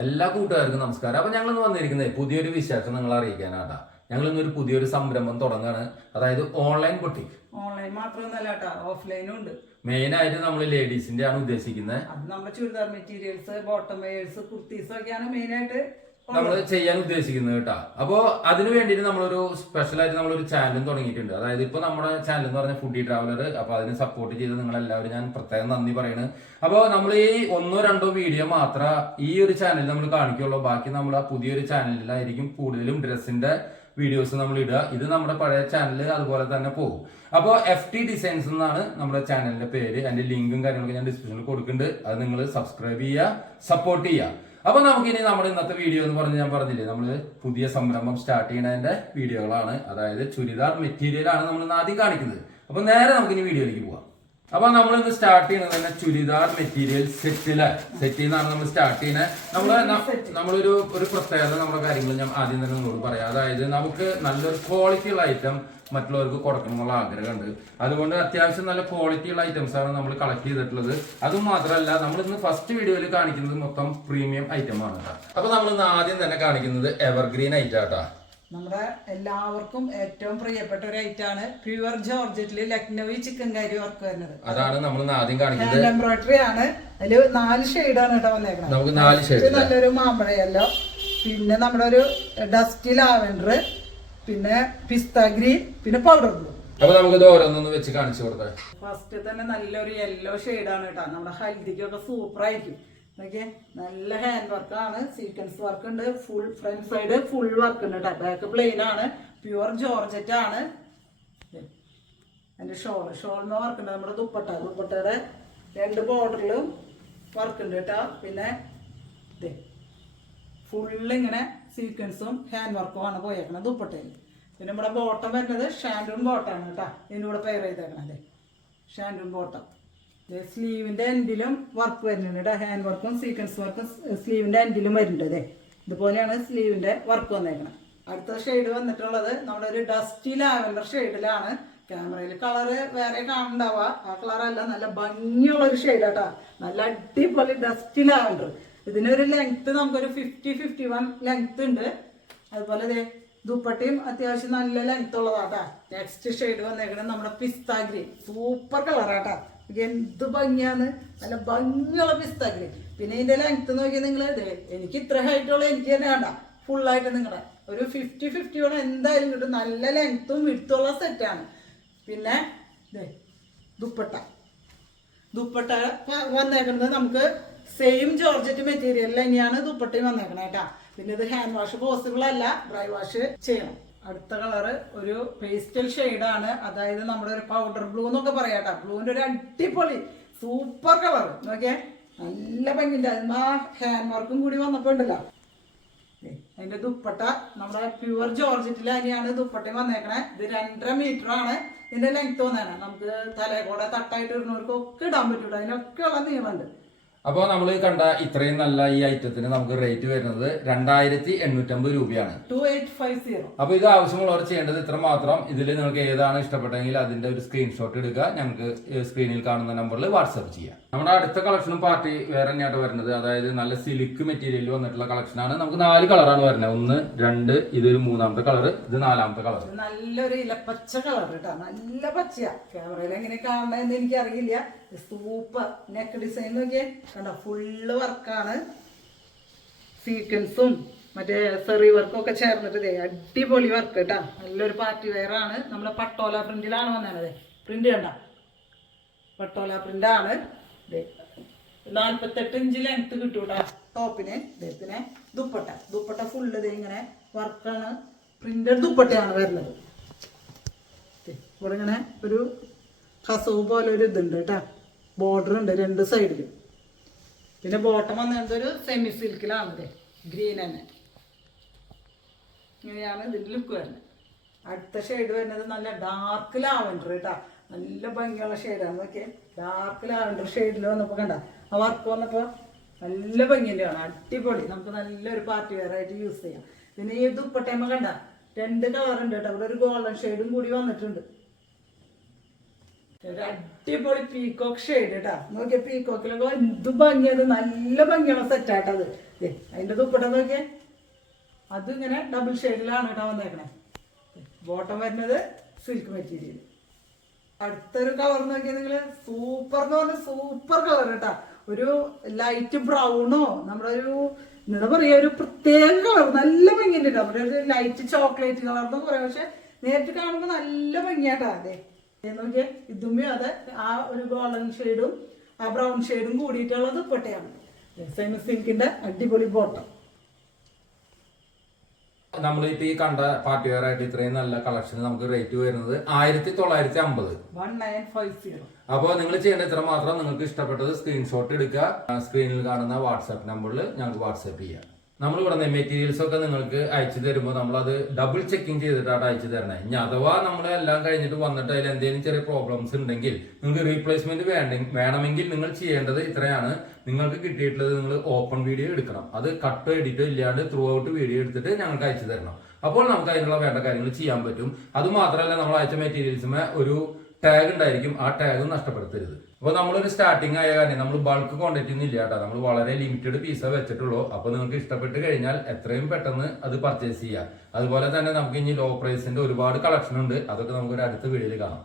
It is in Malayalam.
എല്ലാ കൂട്ടുകാർക്കും നമസ്കാരം. അപ്പൊ ഞങ്ങൾ ഇന്ന് വന്നിരിക്കുന്നത് പുതിയൊരു വിശേഷം നിങ്ങൾ അറിയിക്കാനാട്ടാ. ഞങ്ങൾ ഇന്നൊരു പുതിയൊരു സംരംഭം തുടങ്ങാണ്. അതായത് ഓൺലൈൻ ബൊട്ടിക് ഓൺലൈൻ മാത്രമൊന്നല്ല കേട്ടോ ഓഫ്ലൈനും ഉണ്ട്. മെയിൻ ആയിട്ട് നമ്മൾ ലേഡീസിന്റെ ആണ് ഉദ്ദേശിക്കുന്നത്. നമ്മുടെ churidar materials bottom wears kurtis ഒക്കെയാണ് മെയിൻ ആയിട്ട് നമ്മൾ ചെയ്യാൻ ഉദ്ദേശിക്കുന്നത് കേട്ടോ. അപ്പോ അതിന് വേണ്ടിയിട്ട് നമ്മളൊരു സ്പെഷ്യൽ ആയിട്ട് നമ്മളൊരു ചാനലും തുടങ്ങിയിട്ടുണ്ട്. അതായത് ഇപ്പൊ നമ്മുടെ ചാനൽ എന്ന് പറഞ്ഞ ഫുഡി ട്രാവലർ അപ്പൊ അതിന് സപ്പോർട്ട് ചെയ്ത് നിങ്ങൾ എല്ലാവരും ഞാൻ പ്രത്യേകം നന്ദി പറയുന്നത് അപ്പോൾ നമ്മൾ ഈ ഒന്നോ രണ്ടോ വീഡിയോ മാത്രം ഈ ഒരു ചാനലിൽ നമ്മൾ കാണിക്കുള്ളൂ. ബാക്കി നമ്മൾ ആ പുതിയൊരു ചാനലിലായിരിക്കും കൂടുതലും ഡ്രസ്സിന്റെ വീഡിയോസ് നമ്മൾ ഇടുക. ഇത് നമ്മുടെ പഴയ ചാനൽ അതുപോലെ തന്നെ പോകും. അപ്പോൾ എഫ് ടി ഡിസൈൻസ് എന്നാണ് നമ്മുടെ ചാനലിന്റെ പേര്. അതിന്റെ ലിങ്കും കാര്യങ്ങളൊക്കെ ഞാൻ ഡിസ്ക്രിപ്ഷനിൽ കൊടുക്കുന്നുണ്ട്. അത് നിങ്ങൾ സബ്സ്ക്രൈബ് ചെയ്യുക സപ്പോർട്ട് ചെയ്യുക. അപ്പൊ നമുക്കിനി നമ്മുടെ ഇന്നത്തെ വീഡിയോ എന്ന് പറഞ്ഞ് ഞാൻ പറഞ്ഞില്ലേ? നമ്മൾ പുതിയ സംരംഭം സ്റ്റാർട്ട് ചെയ്യണതിന്റെ വീഡിയോകളാണ് അതായത് ചുരിദാർ മെറ്റീരിയൽ ആണ് നമ്മൾ ഇന്ന് ആദ്യം കാണിക്കുന്നത്. അപ്പൊ നേരെ നമുക്ക് ഇനി വീഡിയോയിലേക്ക് പോവാം. അപ്പൊ നമ്മൾ ഇന്ന് സ്റ്റാർട്ട് ചെയ്യുന്നത് തന്നെ ചുരിദാർ മെറ്റീരിയൽ സെറ്റിൽ സെറ്റിൽ നിന്നാണ് നമ്മൾ സ്റ്റാർട്ട് ചെയ്യുന്നത്. നമ്മൾ നമ്മളൊരു ഒരു പ്രത്യേകത നമ്മുടെ കാര്യങ്ങൾ ഞാൻ ആദ്യം തന്നെ നിങ്ങളോട് പറയാം. അതായത് നമുക്ക് നല്ലൊരു ക്വാളിറ്റി ഉള്ള ഐറ്റം മറ്റുള്ളവർക്ക് കൊടുക്കണമെന്നുള്ള ആഗ്രഹമുണ്ട്. അതുകൊണ്ട് അത്യാവശ്യം നല്ല ക്വാളിറ്റിയുള്ള ഐറ്റംസ് ആണ് നമ്മൾ കളക്ട് ചെയ്തിട്ടുള്ളത്. അതും മാത്രമല്ല നമ്മൾ ഇന്ന് ഫസ്റ്റ് വീഡിയോയിൽ കാണിക്കുന്നത് മൊത്തം പ്രീമിയം ഐറ്റം ആണ് അപ്പൊ നമ്മൾ ഇന്ന് ആദ്യം തന്നെ കാണിക്കുന്നത് എവർഗ്രീൻ ഐറ്റം ആട്ടാ നമ്മുടെ എല്ലാവർക്കും ഏറ്റവും പ്രിയപ്പെട്ട ഒരു ഐറ്റാണ് പ്യുവർ ജോർജറ്റിൽ ലക്നൌവി ചിക്കൻ കറി വർക്ക് വരുന്നത്. അതാണ് നമ്മൾ ആദ്യം കാണിക്കുന്നത്. എംബ്രോയിഡറി ആണ്. അതിൽ നാല് ഷെയ്ഡാണ് കേട്ടോ വന്നേക്കുന്നത് നമുക്ക് നാല് ഷെയ്ഡ് നല്ലൊരു മാമ്പഴയല്ലോ. പിന്നെ നമ്മുടെ ഒരു ഡസ്റ്റി ലാവൻഡർ. പിന്നെ പിസ്ത ഗ്രീൻ പിന്നെ പൗഡർ ബ്ലൂ അപ്പൊ നമുക്കിത് ഓരോന്നൊന്ന് വെച്ച് കാണിച്ചു കൊടുത്തേ. ഫസ്റ്റ് തന്നെ നല്ലൊരു യെല്ലോ ആണ് കേട്ടോ നമ്മുടെ ഹൽദിക്കൊക്കെ സൂപ്പർ ആയിരിക്കും. നോക്കിയേ നല്ല ഹാൻഡ് വർക്ക് ആണ്. സീക്വൻസ് വർക്ക് ഉണ്ട്. Full front side full work ഉണ്ട് കേട്ടോ ബാക്ക് പ്ലെയിൻ ആണ്. പ്യുവർ ജോർജറ്റ് ആണ്. അതിന്റെ ഷോൾ ഷോളിന് വർക്ക് ഉണ്ട്. നമ്മുടെ ദുപ്പട്ട. ദുപ്പട്ടയുടെ രണ്ട് ബോർഡറിലും വർക്ക് ഉണ്ട് കേട്ടോ പിന്നെ ഇതേ ഫുള്ള് ഇങ്ങനെ സീക്വൻസും ഹാൻഡ് വർക്കും ആണ് പോയേക്കണത് ദുപ്പട്ടയിൽ പിന്നെ നമ്മുടെ ബോട്ടം വരുന്നത് ഷാൻഡൂൺ ബോട്ടാണ് കേട്ടോ ഇതിന്റെ കൂടെ പെയർ ചെയ്തേക്കണത് ഷാൻഡൂൺ ബോട്ടം സ്ലീവിന്റെ എൻഡിലും വർക്ക് വരുന്നുണ്ട് കേട്ടോ ഹാൻഡ് വർക്കും സീക്വൻസ് വർക്കും സ്ലീവിന്റെ എൻഡിലും വരുന്നുണ്ട് ഇതുപോലെയാണ് സ്ലീവിന്റെ വർക്ക് വന്നേക്കണം അടുത്ത ഷെയ്ഡ് വന്നിട്ടുള്ളത് നമ്മുടെ ഒരു ഡസ്റ്റി ലാവൻഡർ ഷെയ്ഡിലാണ് ക്യാമറയിൽ കളറ് വേറെ കാണണ്ടാവുക ആ കളറല്ല നല്ല ഭംഗിയുള്ള ഒരു ഷെയ്ഡ് കേട്ടോ നല്ല അടിപൊളി ഡസ്റ്റി ലാവൻഡർ ഇതിനൊരു ലെങ്ത് നമുക്കൊരു ഫിഫ്റ്റി ഫിഫ്റ്റി വൺ ലെങ്ത് ഉണ്ട്. അതുപോലെ ഇതേ ദുപ്പട്ടയും അത്യാവശ്യം നല്ല ലെങ്ത് ഉള്ളതാട്ടാ. നെക്സ്റ്റ് ഷെയ്ഡ് വന്നേക്കണത് നമ്മുടെ പിസ്ത ഗ്രീൻ സൂപ്പർ കളറാട്ടാ എന്ത് ഭംഗിയാണ്. നല്ല ഭംഗിയുള്ള പിസ്ത ഗ്രീൻ പിന്നെ ഇതിന്റെ ലെങ്ത് നോക്കിയാൽ നിങ്ങൾ എനിക്ക് ഇത്ര ഹൈറ്റ് ഉള്ള എനിക്ക് തന്നെ വേണ്ട. ഫുള്ളായിട്ട് നിങ്ങളെ ഒരു ഫിഫ്റ്റി ഫിഫ്റ്റി വേണം എന്തായാലും കിട്ടും. നല്ല ലെങ്ത്തും വിടുത്തുള്ള സെറ്റാണ് പിന്നെ ദുപ്പട്ട. ദുപ്പട്ട വന്നേക്കുന്നത് നമുക്ക് സെയിം ജോർജറ്റ് മെറ്റീരിയൽ തന്നെയാണ് ദുപ്പട്ടയും വന്നേക്കണേ കേട്ടാ പിന്നെ ഇത് ഹാൻഡ് വാഷ് പോസിബിൾ അല്ല ഡ്രൈ വാഷ് ചെയ്യണം. അടുത്ത കളറ് ഒരു പേസ്റ്റൽ ആണ്. അതായത് നമ്മുടെ ഒരു പൗഡർ ബ്ലൂ എന്നൊക്കെ പറയാട്ടാ ബ്ലൂവിന്റെ ഒരു അടിപൊളി സൂപ്പർ കളർ നോക്കിയേ. നല്ല അതിന് ആ ഹാൻഡ് വർക്കും കൂടി വന്നപ്പോ ഉണ്ടല്ലോ. അതിന്റെ ദുപ്പട്ട നമ്മുടെ പ്യുവർ ജോർജറ്റിൽ തന്നെയാണ് ദുപ്പട്ടയും വന്നേക്കണേ. ഇത് രണ്ടര മീറ്റർ ആണ്. ഇതിന്റെ ലെങ്ത് വന്നേക്കണേ. നമുക്ക് തലകൂടെ തട്ടായിട്ട് ഇടുന്നവർക്കൊക്കെ ഇടാൻ പറ്റൂട്ടോ അതിനൊക്കെ ഉള്ള നീളമുണ്ട് അപ്പോൾ നമ്മൾ കണ്ട ഇത്രയും നല്ല ഈ ഐറ്റത്തിന് നമുക്ക് റേറ്റ് വരുന്നത് രണ്ടായിരത്തി എണ്ണൂറ്റമ്പത് രൂപയാണ് അപ്പോൾ ഇത് ആവശ്യമുള്ളവർ ചെയ്യേണ്ടത് ഇത്ര മാത്രം. ഇതിൽ നിങ്ങൾക്ക് ഏതാണ് ഇഷ്ടപ്പെട്ടെങ്കിൽ അതിന്റെ ഒരു സ്ക്രീൻഷോട്ട് എടുക്കുക ഞങ്ങൾക്ക് സ്ക്രീനിൽ കാണുന്ന നമ്പറിൽ വാട്സപ്പ് ചെയ്യാം. നമ്മുടെ അടുത്ത കളക്ഷനും പാർട്ടി വേറെ തന്നെയായിട്ട് വരുന്നത്. അതായത് നല്ല സിലിക്ക് മെറ്റീരിയൽ വന്നിട്ടുള്ള കളക്ഷനാണ് നമുക്ക് നാല് കളറാണ് വരുന്നത്. ഒന്ന് രണ്ട് ഇതൊരു മൂന്നാമത്തെ കളർ ഇത് നാലാമത്തെ കളർ നല്ലൊരു ഇലപ്പച്ച കളർ കേട്ടോ നല്ല പച്ചയാ. ക്യാമറയിൽ എങ്ങനെ കാണണമെന്ന് എനിക്ക് അറിയില്ല സൂപ്പർ നെക്ക് ഡിസൈൻ നോക്കിയേ. കണ്ടോ ഫുള്ള് വർക്കാണ്. സീക്വൻസും മറ്റേ സെറി വർക്കും ഒക്കെ ചേർന്നിട്ട് ദേ അടിപൊളി വർക്ക് കേട്ടാ നല്ലൊരു പാർട്ടി വെയർ ആണ്. നമ്മളെ പട്ടോല പ്രിന്റിലാണ് വന്നത് പ്രിന്റ് കണ്ട? പട്ടോല പ്രിന്റ് ആണ്. ദേ നാല്പത്തെട്ട് ഇഞ്ച് ലെങ്ത് കിട്ടൂട്ടാ. ടോപ്പിന്. ദേ പിന്നെ ദുപ്പട്ട. ദുപ്പട്ട ഫുള്ള് ദേ ഇങ്ങനെ വർക്കാണ് പ്രിന്റഡ് ദുപ്പട്ടയാണ് വരുന്നത്. ഇവിടെ ഇങ്ങനെ ഒരു കസവ് പോലെ ഒരു ഇതുണ്ട് കേട്ടാ ബോർഡർ ഉണ്ട് രണ്ട് സൈഡിലും പിന്നെ ബോട്ടം വന്നിട്ട് ഒരു സെമി സിൽക്കിലാണ് ഇത്. ഗ്രീൻ തന്നെ. ഇങ്ങനെയാണ് ഇതിന്റെ ലുക്ക് വരുന്നത്. അടുത്ത ഷെയ്ഡ് വരുന്നത് നല്ല ഡാർക്ക് ലാവൻഡർ കേട്ടാ. നല്ല ഭംഗിയുള്ള ഷെയ്ഡാണ് നോക്കിയേ ഡാർക്ക് ലാവൻഡർ ഷെയ്ഡിൽ വന്നപ്പോൾ കണ്ട? ആ വർക്ക് വന്നപ്പോൾ നല്ല ഭംഗിന്റെയാണ് അടിപൊളി. നമുക്ക് നല്ലൊരു പാർട്ടി വെയർ ആയിട്ട് യൂസ് ചെയ്യാം. പിന്നെ ഈ ദുപ്പട്ടയമ്മ കണ്ട? രണ്ട് കളർ ഉണ്ട് കേട്ടോ. ഇവിടെ ഒരു ഗോൾഡൻ ഷെയ്ഡും കൂടി വന്നിട്ടുണ്ട്. ഒരു അടിപൊളി പീക്കോക്ക് ഷെയ്ഡ് കേട്ടാ നോക്കിയ പീക്കോക്കിലൊക്കെ എന്ത് ഭംഗിയത് നല്ല ഭംഗിയുള്ള സെറ്റാട്ടത് അതിന്റെ ദുപ്പട്ട നോക്കിയേ. അത് ഇങ്ങനെ ഡബിൾ ഷെയ്ഡിലാണ് കേട്ടോ വന്നേക്കണേ. ബോട്ടം വരുന്നത് സിൽക്ക് മെറ്റീരിയൽ അടുത്തൊരു കളർ നോക്കിയാൽ നിങ്ങൾ സൂപ്പർ എന്ന് പറഞ്ഞ സൂപ്പർ കളർ കേട്ടാ ഒരു ലൈറ്റ് ബ്രൗണോ നമ്മുടെ ഒരു എന്താ പറയാ ഒരു പ്രത്യേക കളർ നല്ല ഭംഗിയുണ്ട് നമ്മുടെ ഒരു ലൈറ്റ് ചോക്ലേറ്റ് കളർ എന്നൊക്കെ പറയാം. പക്ഷെ നേരിട്ട് കാണുമ്പോൾ നല്ല ഭംഗിയാട്ടാ. അതെ ദേ നോക്കിയേ ഇതുമ്മേ അതെ ആ ഒരു ഗോൾഡൻ ഷെയ്ഡും ആ ബ്രൗൺ ഷെയ്ഡും കൂടിയിട്ടുള്ള ദുപ്പട്ടയാണ് സെമി സിൽക്കിന്റെ അടിപൊളി ബോട്ടം നമ്മളിപ്പോ ഈ കണ്ട പാർട്ടി വെയർ ആയിട്ട് ഇത്രയും നല്ല കളക്ഷൻ നമുക്ക് റേറ്റ് വരുന്നത് ആയിരത്തി തൊള്ളായിരത്തി അമ്പത് അപ്പോൾ നിങ്ങൾ ചെയ്യേണ്ട ഇത്ര മാത്രം നിങ്ങൾക്ക് ഇഷ്ടപ്പെട്ടത് സ്ക്രീൻഷോട്ട് എടുക്കുക. സ്ക്രീനിൽ കാണുന്ന വാട്സാപ്പ് നമ്പറിൽ ഞങ്ങൾക്ക് വാട്സാപ്പ് ചെയ്യാം. നമ്മൾ ഇവിടെ മെറ്റീരിയൽസ് ഒക്കെ നിങ്ങൾക്ക് അയച്ചു തരുമ്പോൾ നമ്മൾ അത് ഡബിൾ ചെക്കിങ് ചെയ്തിട്ടാണ് അയച്ചു തരണേ. ഇനി അഥവാ നമ്മൾ എല്ലാം കഴിഞ്ഞിട്ട് വന്നിട്ട് അതിൽ എന്തെങ്കിലും ചെറിയ പ്രോബ്ലംസ് ഉണ്ടെങ്കിൽ നിങ്ങൾക്ക് റീപ്ലേസ്മെന്റ് വേണ്ട വേണമെങ്കിൽ നിങ്ങൾ ചെയ്യേണ്ടത് ഇത്രയാണ്. നിങ്ങൾക്ക് കിട്ടിയിട്ടുള്ളത് നിങ്ങൾ ഓപ്പൺ വീഡിയോ എടുക്കണം. അത് കട്ടോ എഡിറ്റോ ഇല്ലാണ്ട് ത്രൂ ഔട്ട് വീഡിയോ എടുത്തിട്ട് ഞങ്ങൾക്ക് അയച്ചു തരണം. അപ്പോൾ നമുക്ക് അതിനുള്ള വേണ്ട കാര്യങ്ങൾ ചെയ്യാൻ പറ്റും. അത് മാത്രമല്ല നമ്മൾ അയച്ച മെറ്റീരിയൽസിന് ഒരു ടാഗ് ഉണ്ടായിരിക്കും. ആ ടാഗ് നഷ്ടപ്പെടുത്തരുത്. അപ്പോൾ നമ്മളൊരു സ്റ്റാർട്ടിങ് ആയ കാരണം നമ്മൾ ബൾക്ക് ക്വാണ്ടിറ്റി ഒന്നും ഇല്ല കേട്ടോ. നമ്മൾ വളരെ ലിമിറ്റഡ് പീസേ വെച്ചിട്ടുള്ളൂ. അപ്പോൾ നിങ്ങൾക്ക് ഇഷ്ടപ്പെട്ട് കഴിഞ്ഞാൽ എത്രയും പെട്ടെന്ന് അത് പർച്ചേസ് ചെയ്യാം. അതുപോലെ തന്നെ നമുക്ക് ഇനി ലോ പ്രൈസിന്റെ ഒരുപാട് കളക്ഷൻ ഉണ്ട്. അതൊക്കെ നമുക്ക് ഒരു അടുത്ത വീഡിയോയിൽ കാണാം.